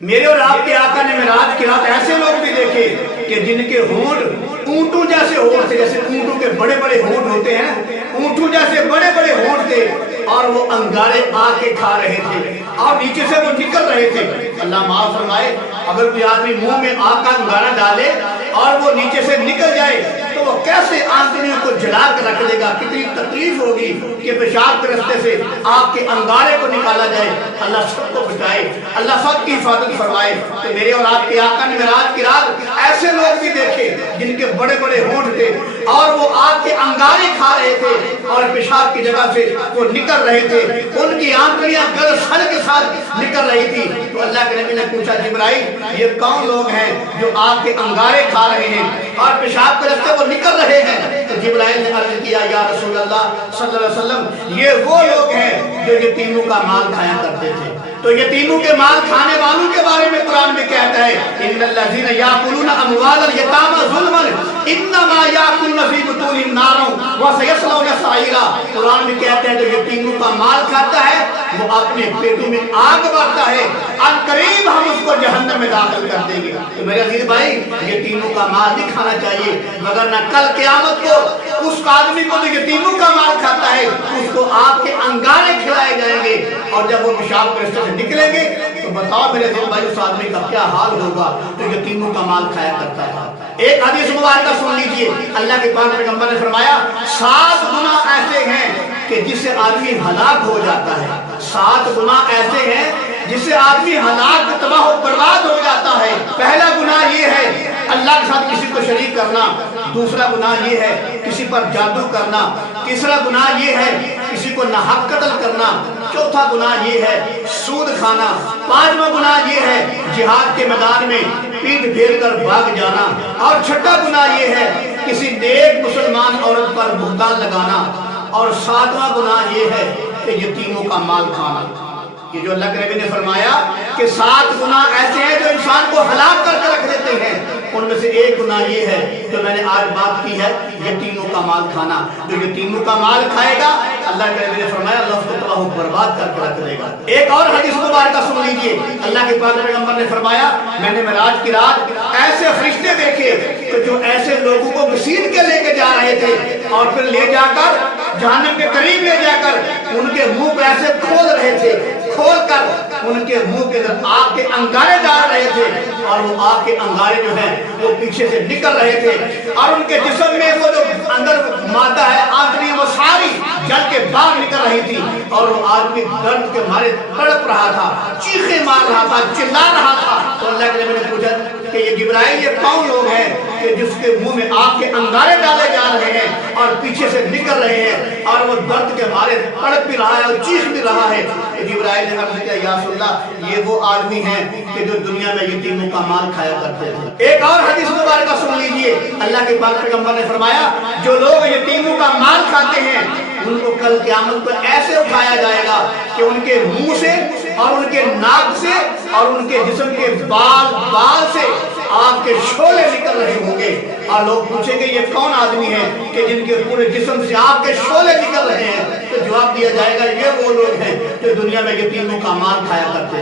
میرے اور آپ کے آقا نے معراج کی رات ایسے لوگ بھی دیکھے کہ جن کے ہونٹ اونٹوں جیسے ہونٹ تھے، جیسے اونٹوں کے بڑے بڑے ہونٹ ہوتے ہیں، اونٹوں جیسے بڑے بڑے ہونٹ تھے، اور وہ انگارے آ کے کھا رہے تھے اور نیچے سے وہ نکل رہے تھے۔ اللہ معاف فرمائے، اگر کوئی آدمی منہ میں آگ کا انگارہ ڈالے اور وہ نیچے سے نکل جائے تو وہ کیسے آنکھوں کو جلا کر رکھ دے گا، کتنی تکلیف ہوگی کہ پیشاب کے رستے سے آگ کے انگارے کو نکالا جائے۔ اللہ سب کو بچائے، اللہ سب کی حفاظت فرمائے۔ تو میرے اور آپ کے آقا نے معراج کی رات ایسے لوگ بھی دیکھے جن کے بڑے بڑے ہونٹ تھے اور وہ آگ کے انگارے کھا رہے تھے اور پیشاب کی جگہ سے وہ نکل رہے تھے، ان کی آنکھیاں گل سڑ کے ساتھ نکل رہی تھی۔ تو اللہ کے نبی نے پوچھا، جبرائیل یہ کون لوگ ہیں جو آگ کے انگارے کھا رہے ہیں اور پیشاب کے رستے وہ نکل رہے ہیں؟ تو جبرائیل نے عرض کیا، یا رسول اللہ صلی اللہ علیہ وسلم، یہ وہ لوگ ہیں جو یتیموں کا مال کھایا کرتے تھے۔ تو یتیموں کے مال کھانے والوں کے بارے میں قرآن میں کہتا ہے، ان الذین یاکلون اموال الیتامی ظلما انما یاکلون فی بطونہم نارا وسیصلون سعیرا۔ قرآن میں کہتا ہے جو یتیموں کا مال کھاتا ہے وہ اپنے پیٹوں میں آگ بھرتا ہے، ان قریب ہم اس کو جہنم میں داخل کر دیں گے۔ تو میرے عزیز بھائی، یتیموں کا مال نہیں کھانا چاہیے، مگر نہ کل قیامت کو اس آدمی کو جو یتیموں کا مال کھاتا ہے اس کو آگ کے انگارے کھلائے جائیں گے، اور جب وہ پیشاب کے رستے سے نکلیں گے تو بتاؤ میرے عزیز بھائی اس آدمی کا کیا حال ہوگا جو یتیموں کا مال کھایا کرتا تھا۔ ایک حدیث مبارکہ سن لیجئے، اللہ کے پاک پیغمبر نے فرمایا 7 گناہ ایسے ہیں کہ جس سے آدمی ہلاک ہو جاتا ہے۔ 7 گناہ ایسے ہیں جس سے آدمی ہلاک تباہ و برباد ہو جاتا ہے۔ پہلا گناہ یہ ہے اللہ کے ساتھ کسی کو شریک کرنا، دوسرا گناہ یہ ہے کسی پر جادو کرنا، تیسرا گناہ یہ ہے کسی کو ناحق قتل کرنا، چوتھا گناہ یہ ہے سود کھانا، پانچواں گناہ یہ ہے جہاد کے میدان میں پیٹھ پھیر کر بھاگ جانا، اور چھٹا گناہ یہ ہے کسی نیک مسلمان عورت پر بہتان لگانا، اور ساتواں گناہ یہ ہے کہ یتیموں کا مال کھانا۔ یہ جو اللہ کے نبی نے فرمایا کہ 7 گناہ ایسے ہیں جو انسان کو ہلاک کر کے رکھ دیتے ہیں، ان میں سے ایک گناہ یہ ہے جو میں نے آج بات کی ہے، یتیموں کا مال کھانا۔ جو یتیموں کا مال کھائے گا اللہ کے نبی نے فرمایا اللہ اس کو تباہ و برباد کر کے رکھ دے گا۔ ایک اور حدیث مبارکہ سن لیجئے، اللہ کے پاک پیغمبر نے فرمایا میں نے معراج کی رات ایسے فرشتے دیکھے کہ جو ایسے لوگوں کو گھسیٹ کے لے کے جا رہے تھے اور پھر لے جا کر جہنم کے قریب لے جا کر ان کے منہ کو ایسے کھول رہے تھے، کھول کر ان کے منہ کے اندر آگ کے انگارے ڈال رہے تھے، اور وہ آگ کے انگارے جو ہیں وہ پیچھے سے نکل رہے تھے، اور ان کے جسم میں وہ جو اندر مادہ ہے آدمی وہ ساری جل کے باہر نکل رہی تھی، اور وہ آدمی درد کے مارے تڑپ رہا تھا، چیخیں مار رہا تھا، چلا رہا تھا۔ تو اللہ کے نبی نے پوچھا کہ یہ جبرائیل یہ کون لوگ ہیں کہ جس کے منہ میں آگ کے انگارے ڈالے جا رہے ہیں اور پیچھے سے نکل رہے ہیں اور وہ درد کے مارے تڑپ بھی رہا ہے اور چیخ بھی رہا ہے؟ تو جبرائیل نے عرض کیا، یا رسول اللہ یہ وہ آدمی ہیں کہ جو دنیا میں یتیموں کا مال کھایا کرتے تھے۔ ایک اور حدیث مبارکہ سن لیجئے، اللہ کے پاک پیغمبر نے فرمایا جو لوگ یتیموں کا مال کھاتے ہیں ان کو کل قیامت پر ایسے اٹھایا جائے گا کہ ان کے منہ سے اور ان کے ناک سے اور ان کے جسم کے بال سے آگ کے شعلے نکل رہے ہوں گے، اور لوگ پوچھیں گے یہ کون آدمی ہے کہ جن کے پورے جسم سے آگ کے شعلے نکل رہے ہیں؟ تو جواب دیا جائے گا یہ وہ لوگ ہیں جو دنیا میں یتیموں کا مال کھایا کرتے ہیں۔